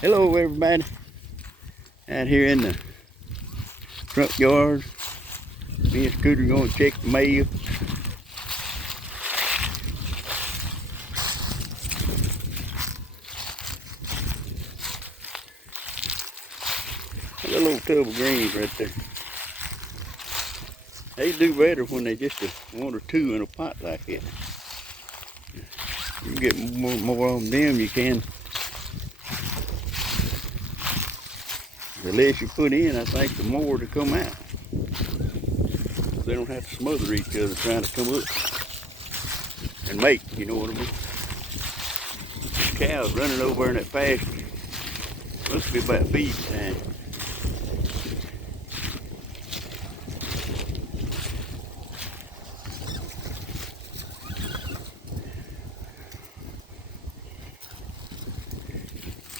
Hello everybody, out here in the front yard. Me and Scooter going to check the mail. Got a little tub of greens right there. They do better when they just one or two in a pot like that. You get more of them you can. The less you put in, I think the more to come out. They don't have to smother each other trying to come up and make, you know what I mean? Cows running over in that pasture. Must be about feed time.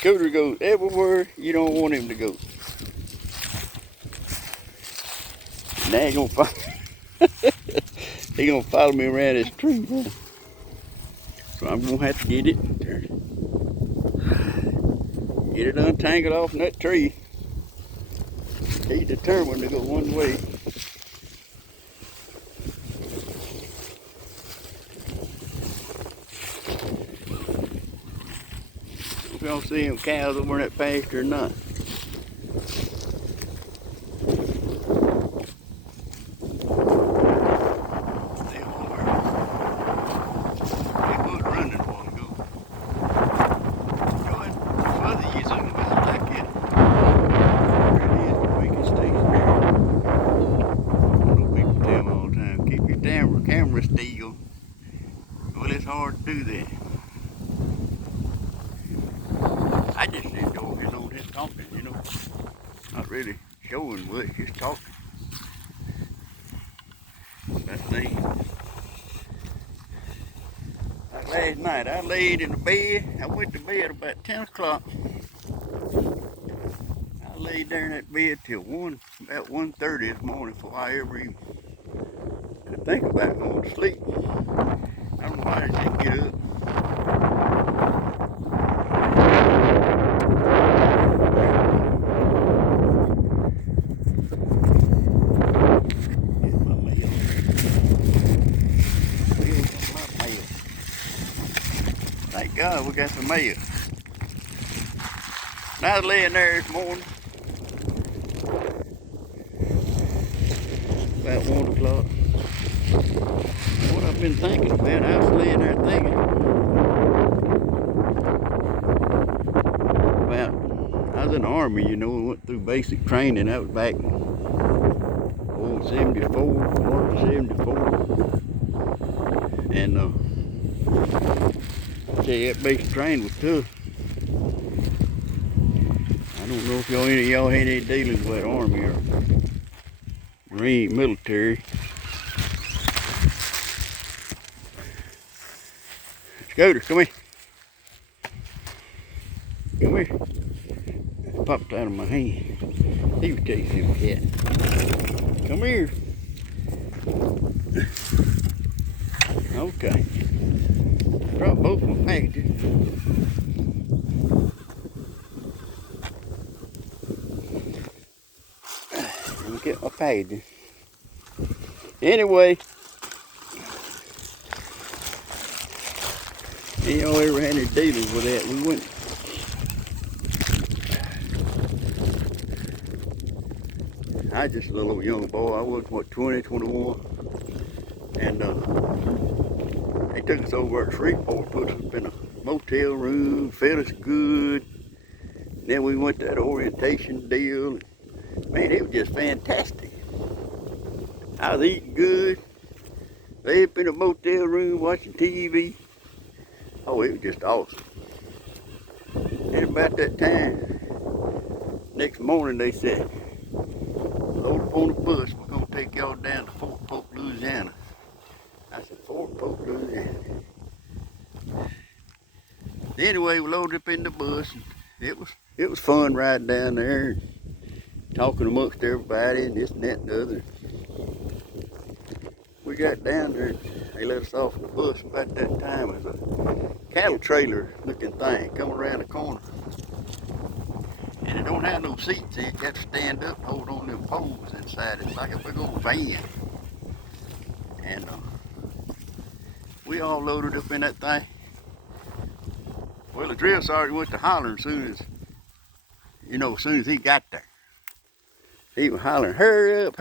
Scooter goes everywhere you don't want him to go. Now he gonna follow me around this tree, huh? So I'm gonna have to get it untangled off from that tree. He's determined to go one way. If y'all see them cows over in that pasture or not. Camera still. Well, it's hard to do that. I just enjoy his own his talking, you know. Not really showing much, just talking. That's the thing. Like last night, I laid in the bed. I went to bed about 10 o'clock. I laid there in that bed till about 1:30 this morning before I ever even could think about going to sleep. I don't know why I didn't get up. Thank God we got some mail. And I was laying there this morning, about 1 o'clock. What I've been thinking about, I was laying there thinking about, I was in the Army, you know, and went through basic training. That was back in 74, March 74. And I tell you, that basic training was tough. I don't know if any of y'all had any dealings with the Army or Marine military. Scooter, come here. Come here. It popped out of my hand. He was chasing him, cat. Come here. Okay. Dropped both my packages. Let me get my packages. Anyway, y'all ever had any dealings with that? We went. I was just a little young boy. I was, what, 20, 21? And they took us over at Shreveport, put us in a motel room, fed us good. And then we went to that orientation deal. Man, it was just fantastic. I was eating good. Lay up in a motel room watching TV. Oh, it was just awesome. And about that time, next morning they said, load up on the bus, we're going to take y'all down to Fort Polk, Louisiana. I said, Fort Polk, Louisiana. Anyway, we loaded up in the bus, and it was fun riding down there, and talking amongst everybody, and this and that and the other. We got down there, and they let us off the bus. About that time, it was a cattle trailer looking thing coming around the corner. don't have no seats. You got to stand up and hold on them poles inside. It's like a big old van. And we all loaded up in that thing. Well, the drill sergeant went to hollering as soon as he got there. He was hollering, hurry up,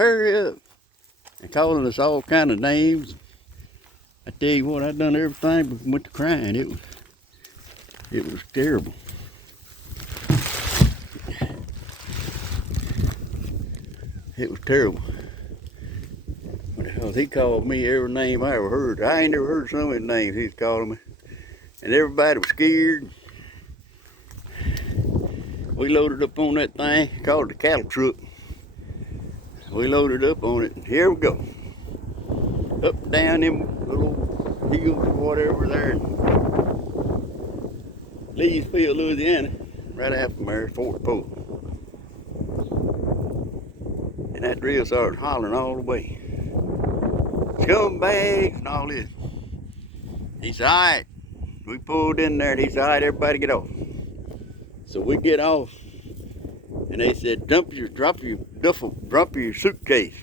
and calling us all kind of names. I tell you what, I done everything but went to crying. It was terrible. It was terrible. Because he called me every name I ever heard. I ain't never heard some of his names he was calling me. And everybody was scared. We loaded up on that thing, called it the cattle truck. We loaded up on it, and here we go. Up and down them little hills or whatever there in Leesfield, Louisiana, right after there, Fort Polk. And that drill sergeant hollering all the way. Scumbags and all this. He said, all right. We pulled in there and he said, all right, everybody get off. So we get off and they said, drop your suitcase.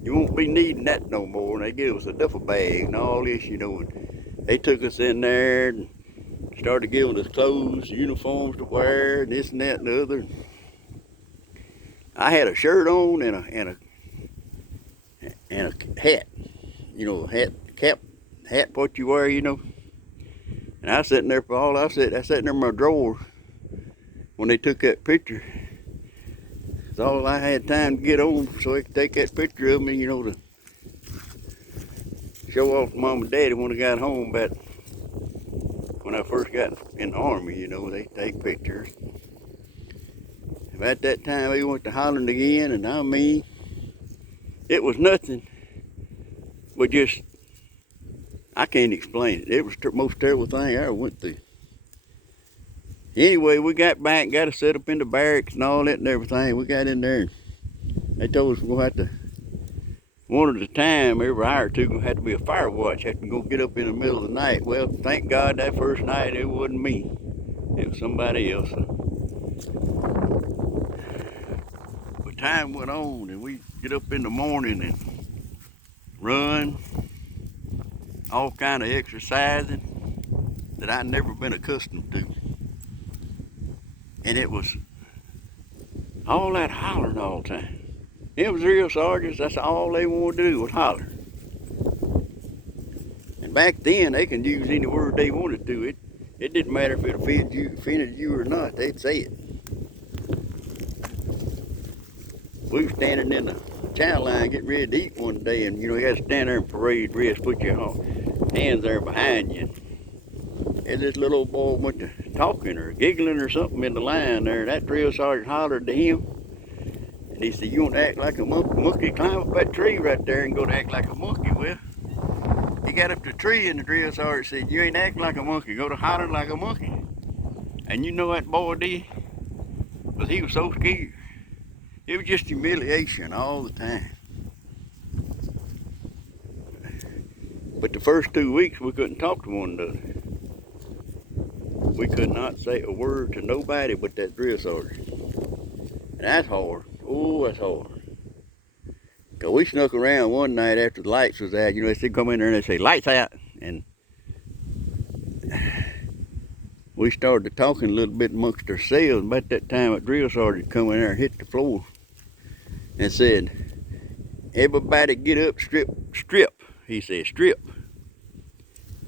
You won't be needing that no more. And they gave us a duffel bag and all this, and they took us in there and started giving us clothes, uniforms to wear, and this and that and the other. I had a shirt on and a hat, hat what you wear, And I was sitting there I sat there in my drawer when they took that picture. It's all I had time to get on so they could take that picture of me, to show off to Mom and Daddy when I got home. But when I first got in the Army, they take pictures. At that time, we went to Holland again, and I mean, it was nothing but just, I can't explain it. It was the most terrible thing I ever went through. Anyway, we got back, got us set up in the barracks and all that and everything. We got in there, and they told us we're going to have to, one at a time, every hour or two, going to have to be a fire watch. Have to go get up in the middle of the night. Well, thank God that first night it wasn't me. It was somebody else. But time went on, and we get up in the morning and run, all kind of exercising that I'd never been accustomed to. And it was all that hollering all the time. It was drill sergeants, that's all they wanted to do was holler. And back then, they could use any word they wanted to. It didn't matter if it offended you or not, they'd say it. We were standing in the chow line getting ready to eat one day, and you had to stand there and parade rest, put your hands there behind you. And this little old boy went to talking or giggling or something in the line there. That drill sergeant hollered to him, and he said, "You want to act like a monkey? Climb up that tree right there and go to act like a monkey." Well, he got up the tree, and the drill sergeant said, "You ain't acting like a monkey. Go to hollering like a monkey." And you know what that boy did? Because he was so scared. It was just humiliation all the time. But the first 2 weeks, we couldn't talk to one another. We could not say a word to nobody but that drill sergeant. And that's hard. Oh, that's hard. Because we snuck around one night after the lights was out. They said come in there and they say, "Lights out." And we started talking a little bit amongst ourselves. About that time, a drill sergeant come in there and hit the floor and said, "Everybody get up, strip." He said, "Strip."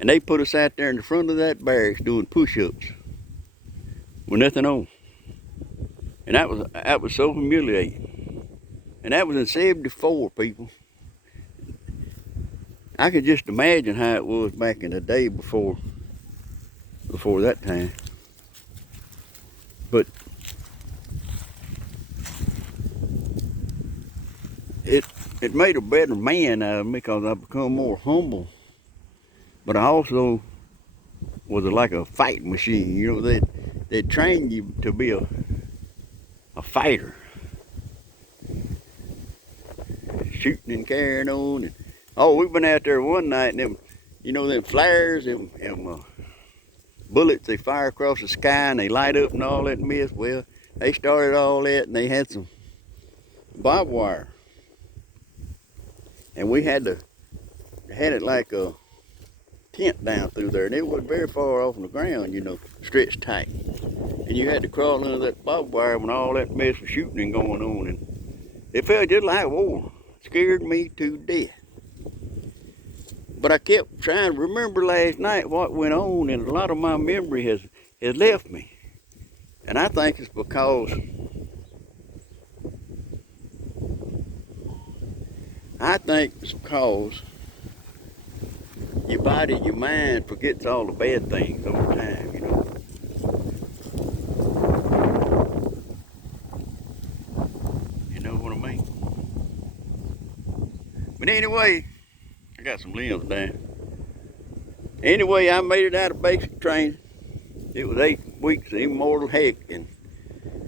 And they put us out there in the front of that barracks doing push-ups with nothing on. And that was so humiliating. And that was in '74, people. I could just imagine how it was back in the day before that time. But it made a better man out of me because I become more humble. But I also was like a fight machine. They'd train you to be a fighter. Shooting and carrying on. And, we've been out there one night, and them flares, them bullets, they fire across the sky and they light up and all that mess. Well, They started all that, and they had some barbed wire, and we had it like a tent down through there, and it wasn't very far off on the ground, stretched tight. And you had to crawl under that barbed wire when all that mess was shooting and going on, and it felt just like war. Scared me to death. But I kept trying to remember last night what went on, and a lot of my memory has left me. And I think it's because your body, your mind forgets all the bad things over time. You know what I mean? But anyway, I got some limbs down. Anyway, I made it out of basic training. It was 8 weeks of immortal heck, and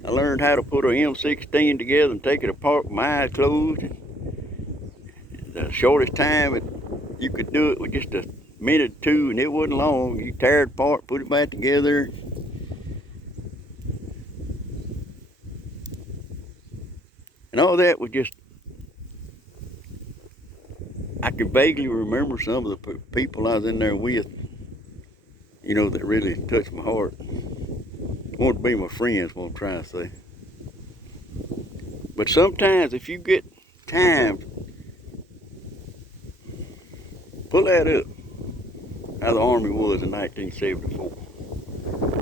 I learned how to put an M16 together and take it apart with my eyes closed. The shortest time you could do it with just a minute or two, and it wasn't long. You tear it apart, put it back together. And all that was just, I can vaguely remember some of the people I was in there with, that really touched my heart. Want to be my friends, what I'm trying to say. But sometimes if you get time, pull that up, how the Army was in 1974,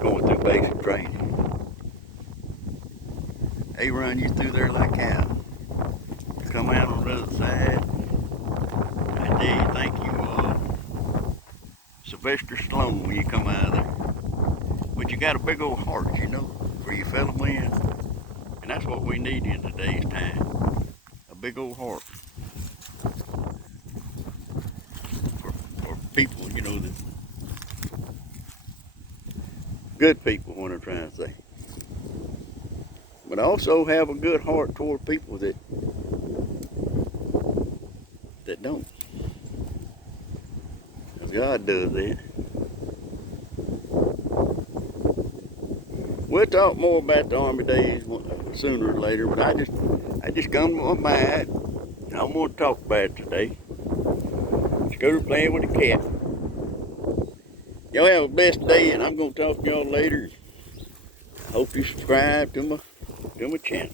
going through basic training. They run you through there like cows. You come out on the other side, I dare you think you Sylvester Stallone when you come out of there. But you got a big old heart, for your fellow men. And that's what we need in today's time. A big old heart. For people, that good people, what I'm trying to say. But also have a good heart toward people that don't. As God does that. We'll talk more about the Army days sooner or later, but I just come to my mind. I want to talk about it today. Scooter playing with the cat. Y'all have a blessed day, and I'm going to talk to y'all later. I hope you subscribe to my channel.